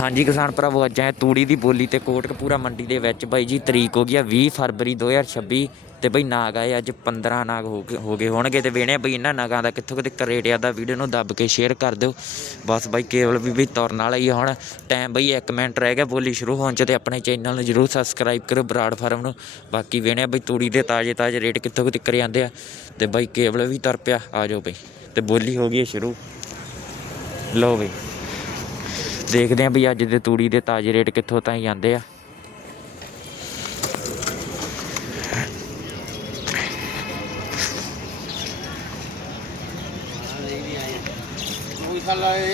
ਹਾਂਜੀ ਕਿਸਾਨ ਭਰਾਵੋ, ਅੱਜ ਆਏ ਤੂੜੀ ਦੀ ਬੋਲੀ ਤੇ ਕੋਟਕਪੂਰਾ ਮੰਡੀ ਦੇ ਵਿੱਚ ਬਾਈ ਜੀ, ਤਰੀਕ ਹੋ ਗਈ ਆ 20 ਫਰਵਰੀ 2026 ਤੇ ਬਈ ਨਾਗ ਆਏ, ਅੱਜ 15 ਨਾਗ ਹੋ ਗਏ ਹੋ ਗਏ ਹੋਣਗੇ ਤੇ ਵੇਣੇ ਬਈ ਇਹਨਾਂ ਨਾਗਾਂ ਦਾ ਕਿੱਥੋਂ ਕਿਤੇ ਰੇਟ ਆਦਾ ਵੀਡੀਓ ਨੂੰ ਦੱਬ ਕੇ ਸ਼ੇਅਰ ਕਰ ਦਿਓ। ਬਸ ਬਾਈ ਕੇਵਲ ਵੀ ਬਈ ਤੁਰਨ ਵਾਲਾ ਹੀ ਆ ਹੁਣ। ਟਾਈਮ ਬਈ 1 ਮਿੰਟ ਰਹਿ ਗਿਆ, ਬੋਲੀ ਸ਼ੁਰੂ ਹੋਣ ਚ ਤੇ ਆਪਣੇ ਚੈਨਲ ਨੂੰ ਜਰੂਰ ਸਬਸਕ੍ਰਾਈਬ ਕਰੋ ਬਰਾੜ ਫਾਰਮ ਨੂੰ। ਬਾਕੀ ਵੇਣੇ ਬਈ ਤੂੜੀ ਦੇ ਤਾਜ਼ੇ ਤਾਜ਼ੇ ਰੇਟ ਕਿੱਥੋਂ ਕਿਤੇ ਜਾਂਦੇ ਆ ਤੇ ਬਾਈ ਕੇਵਲ ਵੀ ਤੁਰ ਪਿਆ, ਆ ਜਾਓ ਬਈ। ਤੇ ਬੋਲੀ ਹੋ ਗਈ ਹੈ ਸ਼ੁਰੂ। ਲਓ ਬਈ। ਦੇਖਦੇ ਆਂ ਵੀ ਅੱਜ ਦੇ ਤੂੜੀ ਦੇ ਤਾਜ਼ੇ ਰੇਟ ਕਿੱਥੋਂ ਤਾਈਂ ਜਾਂਦੇ ਆ।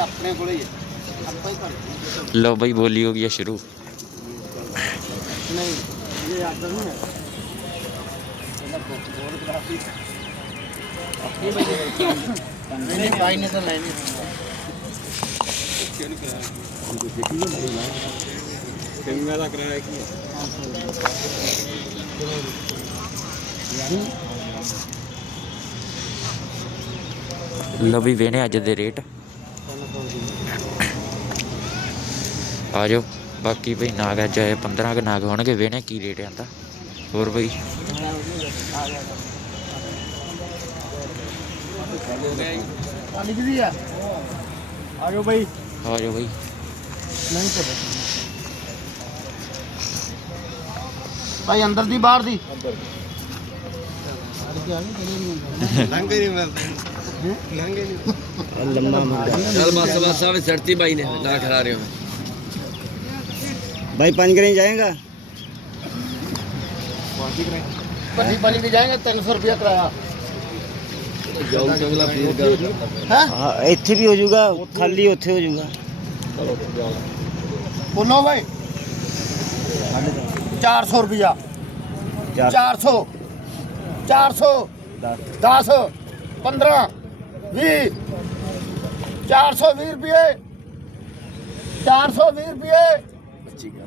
ਆਪਣੇ ਕੋਲੇ ਹੀ ਆਪਾਂ ਹੀ ਲਓ ਬਈ ਬੋਲੀ ਹੋ ਗਈ ਹੈ ਸ਼ੁਰੂ। ਨਹੀਂ ਇਹ ਆਦਰ ਨਹੀਂ ਹੈ ਇਹਦਾ ਬਹੁਤ ਬਹੁਤ ਗ੍ਰਾਫੀ ਨਹੀਂ ਭਾਈ ਨੇ ਤਾਂ ਲੈਣੀ ਕਿੰਨਾ ਦਾ ਕਿਰਾਇਆ ਕੀ ਹੈ? ਲਓ ਵੀ ਵੇਣੇ ਅੱਜ ਦੇ ਰੇਟ। ਆ ਜਾਓ ਬਾਕੀ ਬਈ ਨਾਗ ਅੱਜ ਆਏ 15 ਕੁ ਨਾਗ ਹੋਣਗੇ ਵੇਣੇ ਕੀ ਰੇਟ ਆਂਦਾ ਹੋਰ ਭਾਈ ਆ ਜਾਓ ਭਾਈ आ जाओ भाई भाई अंदर दी बाहर दी। चढ़ती भाई ने ना खड़ा रहे भाई पानी करें जाएगा? पानी करें पानी करें जाएँगे तीन सौ रुपया किराया। ਜਾਊ ਅਗਲਾ ਫੇਰ ਗੱਲ ਹੈ ਹਾਂ ਇੱਥੇ ਵੀ ਹੋ ਜਾਊਗਾ ਖਾਲੀ ਉੱਥੇ ਹੋ ਜਾਊਗਾ। ਚਲੋ ਬੋਲੋ ਭਾਈ 400 ਰੁਪਿਆ 400 400 10 15 20 420 ਰੁਪਏ 420 ਰੁਪਏ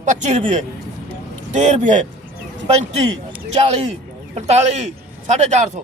25 ਰੁਪਏ 30 ਰੁਪਏ 35 40 45 450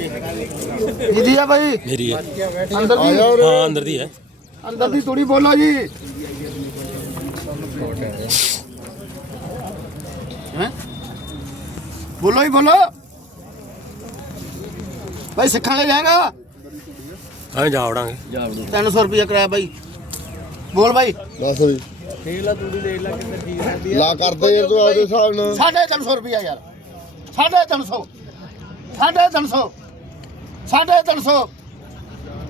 ਜਿਹਦੀ ਆ ਭਾਈ ਮੇਰੀ ਹੈ। ਅੰਦਰ ਦੀ। ਹਾਂ ਅੰਦਰ ਦੀ ਹੈ। ਅੰਦਰ ਦੀ ਥੋੜੀ ਬੋਲੋ ਜੀ। ਹੈਂ? ਬੋਲੋ ਹੀ ਬੋਲੋ। ਭਾਈ ਸਿੱਖਣ ਲੈ ਜਾਏਗਾ? ਹਾਂ ਜਾ ਵੜਾਂਗੇ। 300 ਰੁਪਏ ਕਰਾਇਆ ਭਾਈ ਬੋਲ ਭਾਈ ਦੱਸ ਵੀ ਲਾ ਕਰਦੇ ਯਾਰ ਤੂੰ ਆਪਦੇ ਹਿਸਾਬ ਨਾਲ। ਸਾਢੇ ਤਿੰਨ ਸੌ ਰੁਪਇਆ ਯਾਰ। ਸੌ। ਸਾਢੇ ਤਿੰਨ ਸੌ। ਸਾਢੇ ਤਿੰਨ ਸੌ।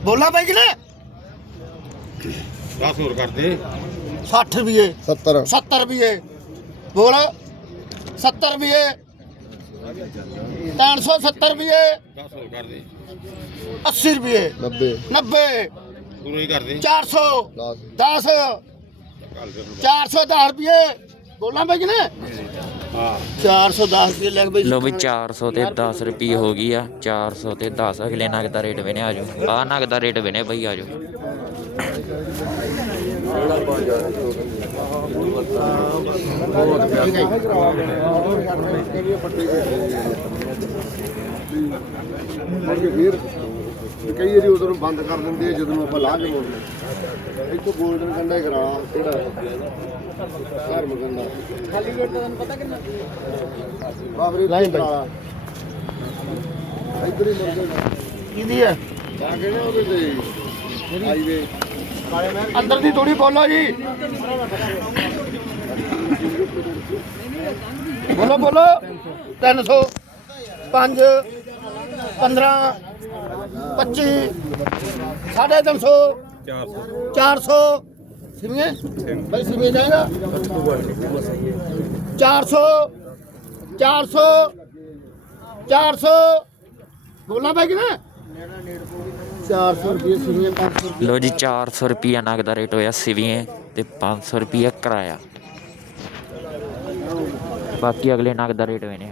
ਬੋਲਾ ਭਾਈ ਕਿਨੇ 10 ਹੋਰ ਕਰਦੇ। 60 ਰੁਪਏ। 70 70 ਰੁਪਏ। ਬੋਲ। 70 ਰੁਪਏ। 370 ਰੁਪਏ। 10 ਹੋਰ ਕਰਦੇ। 80 ਰੁਪਏ। 90 90 ਪੂਰੇ ਹੀ ਕਰਦੇ। 400 10 10 410 ਰੁਪਏ। ਬੋਲਾਂ ਭਾਈ ਕਿਨੇ? ਹਾਂ। 410 ਰੁਪਏ ਲੈ ਭਾਈ ਲਓ ਵੀ 400 ਤੇ 10 ਰੁਪਏ ਹੋ ਗਈ ਆ। 400 ਤੇ 10 ਅਗਲੇ ਨਗ ਦਾ ਰੇਟ ਵੇਣੇ ਆ ਜਾਓ ਆ ਨਗ ਦਾ ਰੇਟ ਵੇਣੇ ਬਈ ਆ ਜਾਓ ਕਈ ਵਾਰੀ ਉਦੋਂ ਬੰਦ ਕਰ ਦਿੰਦੇ ਆ ਜਦੋਂ ਆਪਾਂ ਲਾਹ ਕੇ ਮੋੜਦੇ ਇੱਥੋਂ ਗੋਲਡਨ ਕੰਡਾ ਕਰਾ ਕਿਹੜਾ? ਘਰ ਮਗੰਦਾ ਖਾਲੀ ਵੇਟ ਦਾ ਤੁਹਾਨੂੰ ਪਤਾ ਕਿੰਨਾ? ਬਾਬਰੇ ਲਾਈਨ ਕਰਾ ਲਾ ਇੱਧਰ ਹੀ ਮੁੜ ਗਏ ਕਿਹਦੀ ਹੈ? ਜਾ ਕੇ ਨਾ ਉਹਦੇ ਤੇ। ਹਾਈਵੇ। ਅੰਦਰ ਦੀ ਥੋੜੀ ਬੋਲੋ ਜੀ। ਬੋਲੋ ਬੋਲੋ। 300 5 15 25 ਸਾਢੇ 300 400 ਸਿਮੇ ਭਾਈ ਸਿਮੇ ਜਾਏਗਾ। 400 400 400 ਬੋਲਣਾ ਭਾਈ ਕਿ 400 ਰੁਪਏ ਸਿਮੇ 500 ਲੋ ਜੀ 400 ਰੁਪਿਆ ਨਗ ਦਾ ਰੇਟ ਹੋਇਆ ਸਿਵੀਆਂ ਤੇ 500 ਰੁਪਿਆ ਕਿਰਾਇਆ। ਬਾਕੀ ਅਗਲੇ ਨਗ ਦਾ ਰੇਟ ਹੋਏ ਨੇ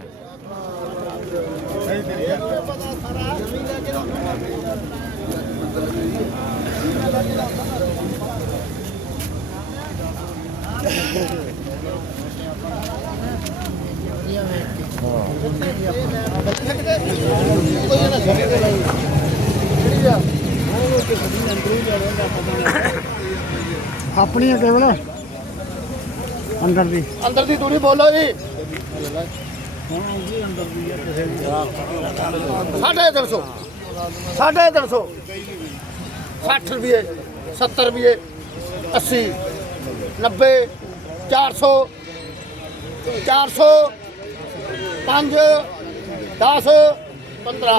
ਆਪਣੀ ਹੈ ਕੇਵਲ? ਅੰਦਰ ਦੀ। ਅੰਦਰ ਦੀ ਦੂਰੀ ਬੋਲੋ ਜੀ। ਸਾਢੇ ਤਿੰਨ ਸੌ। ਸਾਢੇ ਤਿੰਨ ਸੌ। 60 ਰੁਪਏ 70 ਰੁਪਏ 80 90 400 400 5 10 15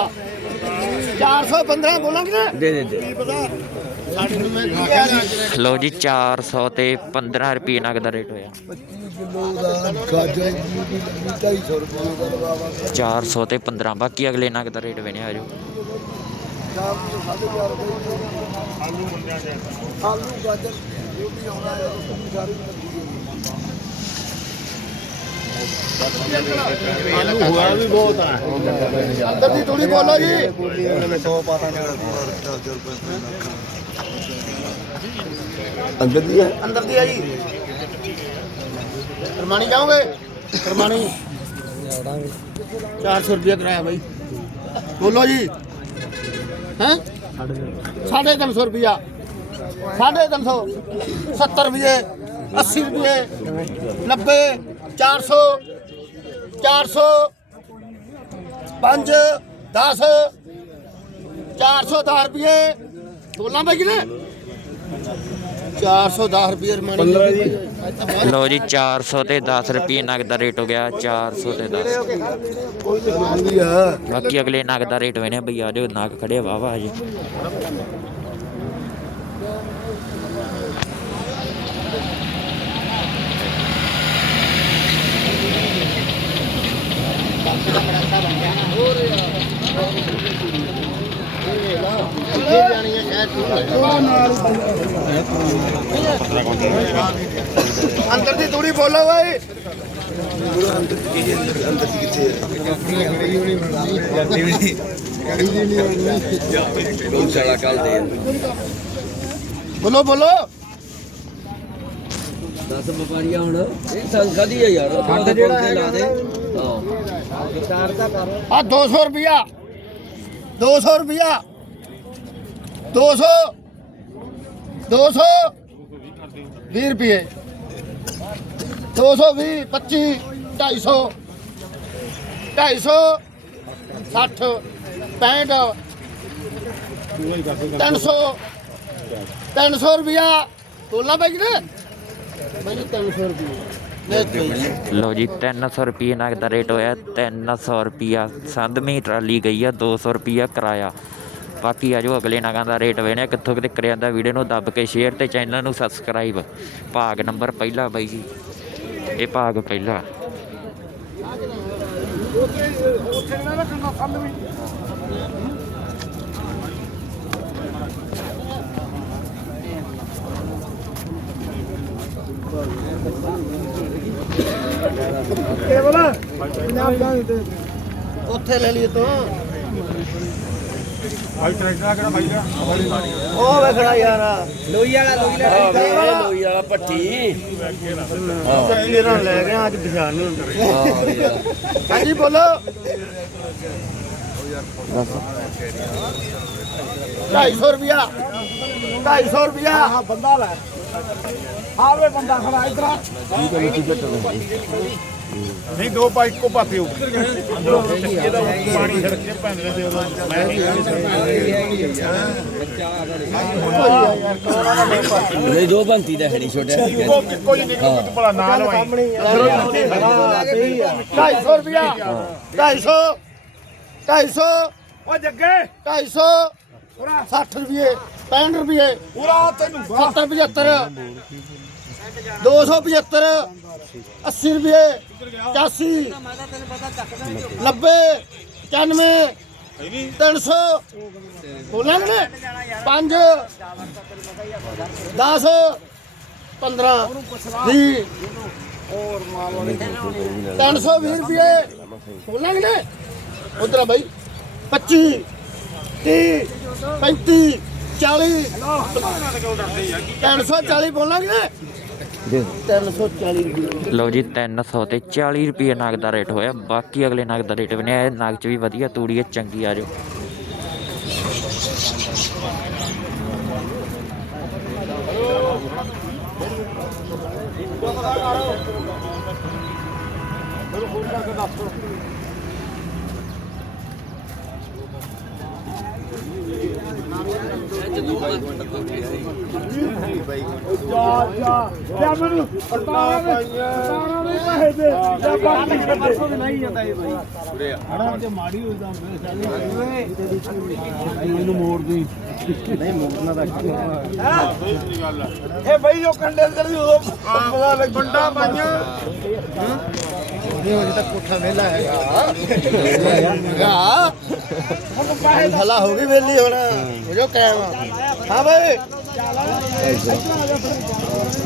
415 ਬੋਲਾਂਗੇ ਦੇ ਦੇ ਦੇ। ਲੋ ਜੀ 400 ਤੇ 15 ਰੁਪਏ ਨਗ ਦਾ ਰੇਟ ਹੋਇਆ। ਕਿਲੋ ਦਾ ਗਾਜਰ ਦੀ 250 ਰੁਪਏ ਦਾ ਲਵਾਵਾ 400 ਤੇ 15 ਬਾਕੀ ਅਗਲੇ ਨਗ ਦਾ ਰੇਟ ਵੇਨੇ ਆਜੋ ਸ਼ਾਮ ਨੂੰ 4.5 ਰੁਪਏ ਆਲੂ ਮੰਡਿਆ ਗਿਆ ਆਲੂ ਗਾਜਰ ਜੋ ਵੀ ਆਉਣਾ ਹੈ ਉਹ ਸਬਜ਼ੀ ਸਾਰੀ ਮਿਲਦੀ ਹੈ ਆਲੂ ਹੋਇਆ ਵੀ ਬਹੁਤ ਹੈ ਅੰਦਰ ਦੀ ਥੋੜੀ ਬੋਲੋ ਜੀ। ਅੰਦਰ ਦੀ ਹੈ? ਅੰਦਰ ਦੀ ਆ ਜੀ। ਰਮਾਣੀ ਜਾਓਗੇ? ਰਮਾਣੀ 400 ਰੁਪਏ ਕਰਾਇਆ ਬਾਈ ਬੋਲੋ ਜੀ ਹੈ? ਸਾਢੇ ਤਿੰਨ ਸੌ ਰੁਪਿਆ ਸਾਢੇ ਤਿੰਨ ਸੌ। 70 ਰੁਪਏ 80 ਰੁਪਏ 90 400 400 5 10 410 ਰੁਪਏ ਬੋਲਾਂ ਬਾਈ ਕਿਨੇ 410 ਰੁਪਏ ਰਮਾਣੀ 15 ਜੀ। ਲੋ ਜੀ 400 ਤੇ 10 ਰੁਪਏ ਨਗ ਦਾ ਰੇਟ ਹੋ ਗਿਆ 400 ਤੇ 10 ਕੋਈ ਤਾਂ ਮੰਦੀ ਹੈ ਬਾਕੀ ਅਗਲੇ ਨਗ ਦਾ ਰੇਟ ਵੇਨੇ ਬਈ ਆਜੋ ਨਗ ਖੜੇ ਵਾਵਾ ਜੀ ਅੰਦਰ ਦੀ ਥੋੜੀ ਬੋਲੋ ਕੱਲ ਦੇ ਬੋਲੋ ਬੋਲੋ। ਦਸ ਵਪਾਰੀਆਂ ਹੁਣ ਇਹ ਸੰਖਾ ਦੀ ਹੈ ਯਾਰ ਫੰਡ ਜਿਹੜਾ ਹੈ ਲਾ ਦੇ। ਹਾਂ। ਆ 200 ਰੁਪਿਆ 200 ਰੁਪਿਆ 200 200 20 ਰੁਪਏ। 220 25 250 250 60 65 300 300 ਰੁਪਿਆ ਤੋਲਣਾ ਪੈ ਗਿਆ ਮੈਨੂੰ 300 ਰੁਪਏ ਲੋ ਜੀ 300 ਰੁਪਏ ਨਗ ਦਾ ਰੇਟ ਹੋਇਆ। 300 ਰੁਪਿਆ ਸੰਧਵੀਂ ਟਰਾਲੀ ਗਈ ਆ 200 ਰੁਪਿਆ ਕਿਰਾਇਆ। ਬਾਕੀ ਆਜੋ ਅਗਲੇ ਨਗਾਂ ਦਾ ਰੇਟ ਵੇਣੇ ਕਿੱਥੋਂ ਕਿਤੇ ਕਰਿਆ ਜਾਂਦਾ ਵੀਡੀਓ ਨੂੰ ਦੱਬ ਕੇ ਸ਼ੇਅਰ ਤੇ ਚੈਨਲ ਨੂੰ ਸਬਸਕ੍ਰਾਈਬ ਭਾਗ ਨੰਬਰ ਪਹਿਲਾ ਬਾਈ ਜੀ। ਇਹ ਭਾਗ ਪਹਿਲਾ। ਉੱਥੇ ਲੈ ਲਈ ਤੂੰ। ਉਹ ਵੇਖਣਾ ਯਾਰ। ਲੋਈ ਵਾਲਾ ਲੋਈ ਵਾਲਾ। ਲੋਈ ਵਾਲਾ। ਭੱਟੀ ਇਹਨਾਂ ਲੈ ਗਿਆ ਅੱਜ ਪਛਾਣ ਨਹੀਂ ਹੁੰਦਾ। ਹਾਂ ਯਾਰ ਹਾਂਜੀ ਬੋਲੋ। ਢਾਈ ਸੌ ਰੁਪਿਆ ਢਾਈ ਸੌ ਰੁਪਿਆ ਹਾਂ ਬੰਦਾ ਲੈ। ਆਵੇ ਬੰਦਾ ਖੜਾ ਇਧਰ। ਨਹੀਂ ਦੋ ਪਾ ਇੱਕੋ ਪਾਸੇ ਉੱਪਰ ਅੰਦਰੋਂ ਇਹਦਾ ਪਾਣੀ ਛੜਕ ਕੇ ਭੰਦੇ ਦੇ ਉਦੋਂ। ਮੈਂ ਨਹੀਂ ਦੋ ਬੰਤੀ ਦਾ ਹੈ ਨਹੀਂ ਛੋਟਿਆ ਇੱਕੋ ਇੱਕੋ ਜਿਹੀ ਨਿਕਲ ਤੂੰ ਭਲਾ ਨਾਲ ਹੋਈ 250 ਰੁਪਿਆ 250 250 ਓ ਜੱਗੇ। 250 60 ਰੁਪਏ 65 ਰੁਪਏ। ਪੂਰਾ ਤੈਨੂੰ 70 75 275 80 ਰੁਪਏ 85 90 95 300 ਬੋਲਾਂਗੇ 5 10 15 20 320 ਰੁਪਏ। ਬੋਲਾਂਗੇ ਉਧਰ ਬਾਈ। 25 30 35 40 340 ਬੋਲਾਂਗੇ 340 ਰੁਪਏ। ਲਓ ਜੀ 300 ਤੇ 40 ਰੁਪਏ ਨਗ ਦਾ ਰੇਟ ਹੋਇਆ। ਬਾਕੀ ਅਗਲੇ ਨਗ ਦਾ ਰੇਟ ਬਣਿਆ ਇਹ ਨਗ ਚ ਵੀ ਵਧੀਆ ਤੂੜੀ ਹੈ ਚੰਗੀ, ਆ ਜੋ ਜਾ ਮੈਨੂੰ ਪਰਤਾਵਾ ਪਰਤਾਵਾ ਦੇ ਪੈਸੇ ਦੇ ਜਾਂ ਬਾਕੀ ਛੱਡੇ ਨਹੀਂ ਜਾਂਦਾ ਇਹ ਬਾਈ ਹੜਾ ਤੇ ਮਾੜੀ ਹੋ। ਜਾਂਦਾ ਮੈਨੂੰ ਮੋੜ ਦੀ ਨਹੀਂ ਮੋੜਨਾ ਦਾ ਇਹ ਬਈ ਜੋ ਕੰਡੇ ਅੰਦਰ ਉਦੋਂ ਪਤਾ ਲੱਗ ਬੰਡਾ ਪਾਈਆਂ ਇਹ ਅਜੇ ਤੱਕ ਕੋਠਾ ਵੇਲਾ ਹੈਗਾ ਹੈਗਾ ਹੁਣ ਹੋ ਗਈ ਵੇਲੀ ਹੁਣ। ਹੋ ਜੋ ਕਾਇਮ। ਹਾਂ ਬਈ।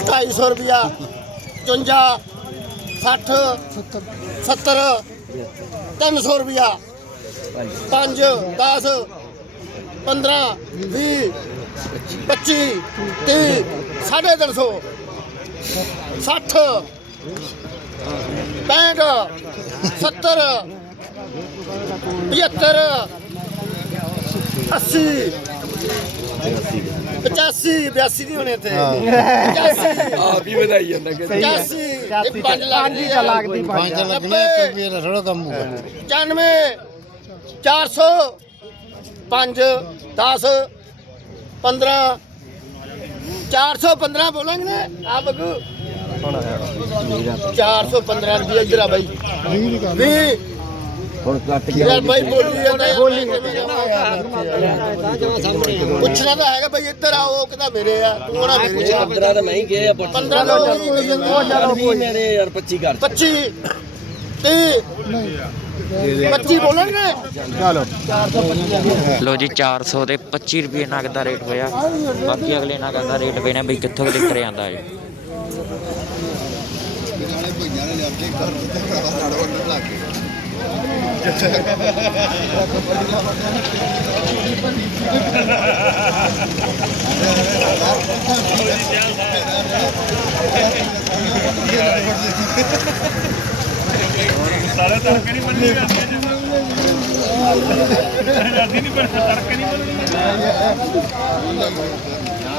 250 ਰੁਪਿਆ 54 60 70 300 ਰੁਪਿਆ 5 10 15 20 25 30 350 60 65 70 75 80 85 82 ਨਹੀਂ ਹੋਣੇ ਇੱਥੇ। 85 ਆਪ ਹੀ ਵਧਾਈ ਜਾਂਦਾ ਕਿ 85 ਇਹ 5 ਲੱਖ ਦੀ ਲੱਗਦੀ 5 ਲੱਗਣੇ ਰੁਪਏ ਦਾ ਥੋੜਾ ਕੰਮ ਹੋਊਗਾ 95 400 5 10 15 415 ਬੋਲਾਂਗੇ ਨਾ ਆ ਬੱਗੂ 415 ਰੁਪਏ ਇਧਰ ਆ ਬਾਈ। 20 ਹੁਣ ਕੱਟ ਯਾਰ ਬਾਈ ਬੋਲੀ ਜਾਂਦਾ ਬੋਲੀ ਪੁੱਛਣਾ ਤਾਂ ਹੈਗਾ ਬਾਈ ਇੱਧਰ ਆਓ ਕਿਦਾ ਮੇਰੇ ਆ ਤੂੰ ਹੋਣਾ ਮੇਰੇ ਆ। 15 ਤਾਂ ਮੈਂ ਹੀ ਕਿਹਾ 15 ਦਾ ਉਹ ਕਹੀ ਜਾਂਦਾ ਉਹ ਮੇਰੇ ਯਾਰ 25 ਕਰ 25 30 25 ਬੋਲਣਗੇ ਲਓ ਜੀ 400 ਤੇ 25 ਰੁਪਏ ਨਗ ਦਾ ਰੇਟ ਹੋਇਆ। ਬਾਕੀ ਅਗਲੇ ਨਗ ਦਾ ਰੇਟ ਵੇਣਾ ਬਈ ਕਿੱਥੋਂ ਕਿਤੇ ਕਰ ਜਾਂਦਾ ਹੈ ਸਾਰੇ ਤੜਕੇ ਨਹੀਂ ਬੰਨੀ ਜਾਂਦੀ ਜਾਂਦੀ ਨਹੀਂ ਪਰ ਤੜਕੇ ਨਹੀਂ ਬੰਨੀ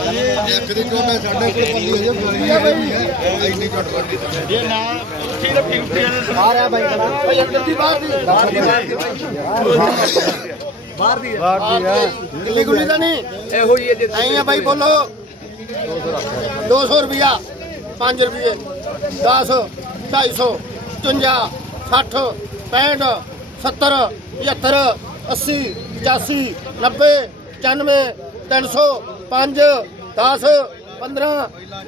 ਇੱਕ ਦੀ ਕੋਟਾ ਸਾਡੇ ਕੋਲ ਪੱਲੀ ਹੋ। ਜਾ ਇੰਨੀ ਘੱਟ ਵੱਡੀ ਜੇ ਨਾ ਉੱਠੀ ਰੱਖੀ ਉੱਠੀ ਵਾਲੇ ਆ ਰਿਹਾ ਬਾਈ ਬਾਈ ਅੰਦਰ ਦੀ ਬਾਹਰ ਦੀ ਬਾਹਰ ਦੀ ਬਾਹਰ ਦੀ ਬਾਹਰ ਦੀ ਆ ਕਿੱਲੀ ਗੁੱਲੀ ਤਾਂ ਨਹੀਂ? ਇਹੋ ਹੀ ਹੈ ਐਂ ਆ ਬਾਈ ਬੋਲੋ। 200 ਰੁਪਿਆ 5 ਰੁਪਏ 10 250 55 60 65 70 75 80 85 90 95 300 5 10 15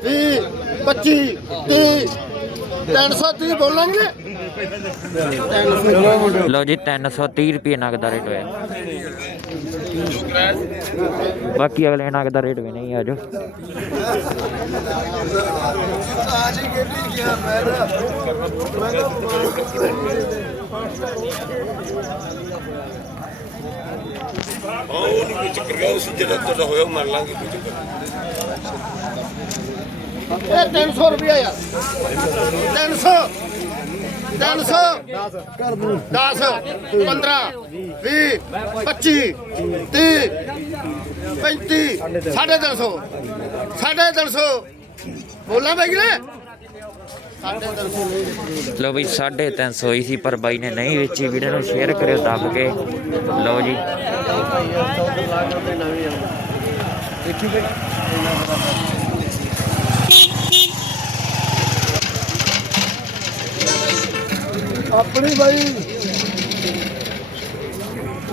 20 25 30 330 ਬੋਲਾਂਗੇ ਲਓ ਜੀ 330 ਰੁਪਏ ਨਗ ਦਾ ਰੇਟ ਹੋਇਆ ਬਾਕੀ ਅਗਲੇ ਨਗ ਦਾ ਰੇਟ ਵੀ ਨਹੀਂ ਆ ਜੋ ਉਹ ਨਹੀਂ ਚੱਕਰ ਗਿਆ ਉਸ ਜਦੋਂ ਤੋਂ ਹੋਇਆ ਮਰ ਲਾਂਗੇ ਕੋਈ ਚੱਕਰ ਇਹ 300 ਰੁਪਿਆ ਯਾਰ। 300 300 ਕਰ ਦੂੰ 10 15 20 25 30 35 350 350 ਬੋਲਾਂ ਬਾਈ ਨੇ ਸਾਢੇ ਤਿੰਨ ਸੌ ਨਹੀਂ ਦਿੱਤੀ ਲਓ ਬਈ 350 ਹੋਈ ਸੀ ਪਰ ਬਾਈ ਨੇ ਨਹੀਂ ਵੇਚੀ। ਵੀਡੀਓ ਨੂੰ ਸ਼ੇਅਰ ਕਰਿਓ ਦੱਬ ਕੇ। ਜੀ। ਲਾ ਦੇਖੀ ਬਈ। ਆਪਣੀ ਬਾਈ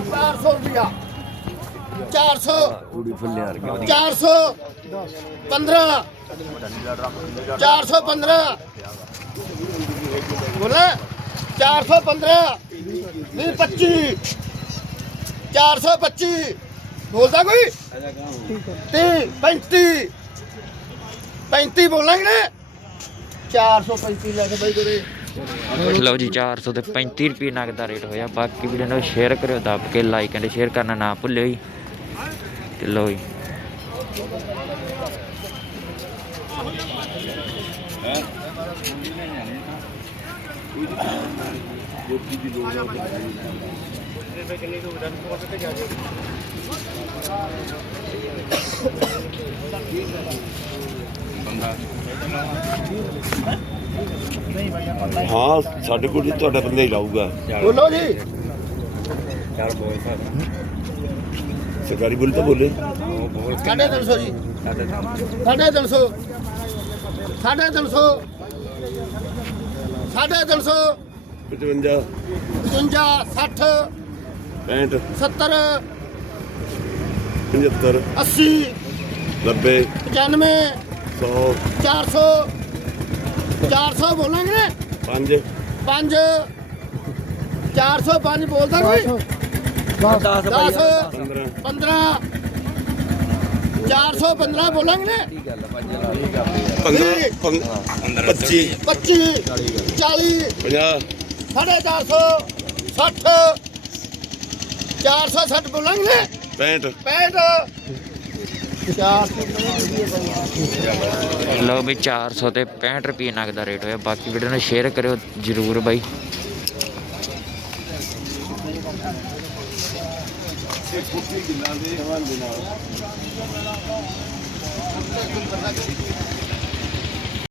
400 ਰੁਪਿਆ 400 ਕੁੜੀ ਫੁੱਲੇ ਆ 400 15 415 ਬੋਲੇ 415 ਨਹੀਂ 25 425 ਬੋਲਦਾ ਕੋਈ 30 35 35 ਬੋਲਾਂਗੇ ਨਾ 435 ਲੈ ਬਾਈ ਕੋਲੇ ਲਓ ਜੀ 400 ਤੇ 35 ਰੁਪਏ ਨਗਦ ਦਾ ਰੇਟ ਹੋਇਆ। ਬਾਕੀ ਵੀਡੀਓ ਨੂੰ ਸ਼ੇਅਰ ਕਰਿਓ, ਦੱਬ ਕੇ ਲਾਈਕ ਐਂਡ ਸ਼ੇਅਰ ਕਰਨਾ ਨਾ ਭੁੱਲਿਓ ਜੀ। ਤੇ ਲਓ ਜੀ। ਹਾਂ ਸਾਡੇ ਕੋਲ ਤੁਹਾਡਾ ਬੰਦਾ ਹੀ ਲਾਊਗਾ। ਬੋਲੋ ਜੀ। ਸਰਕਾਰੀ ਬੋਲੀ ਤਾਂ ਬੋਲੇ। ਸਾਢੇ ਤਿੰਨ ਸੌ ਜੀ। ਸਾਢੇ ਤਿੰਨ ਸੌ। ਸਾਢੇ ਤਿੰਨ ਸੌ ਸਾਢੇ ਤਿੰਨ ਸੌ 55 55 60 65 70 75 80 90 95 100 400 400 ਬੋਲਾਂਗੇ? ਨਾ 5 5 405 ਬੋਲਦਾ ਕੋਈ? 10 15 15 415 ਬੋਲਾਂਗੇ? ਨਾ 15 25 25 40 50 ਸਾਢੇ 400 60 460 ਬੋਲਾਂਗੇ? ਨਾ 65 65 400 ਲਓ ਬਈ 400 ਤੇ 65 ਰੁਪਏ ਨਗਦ ਦਾ ਰੇਟ ਹੋਇਆ। ਬਾਕੀ ਵੀਡੀਓ ਨੂੰ ਸ਼ੇਅਰ ਕਰਿਓ ਜਰੂਰ ਬਾਈ। Thank you.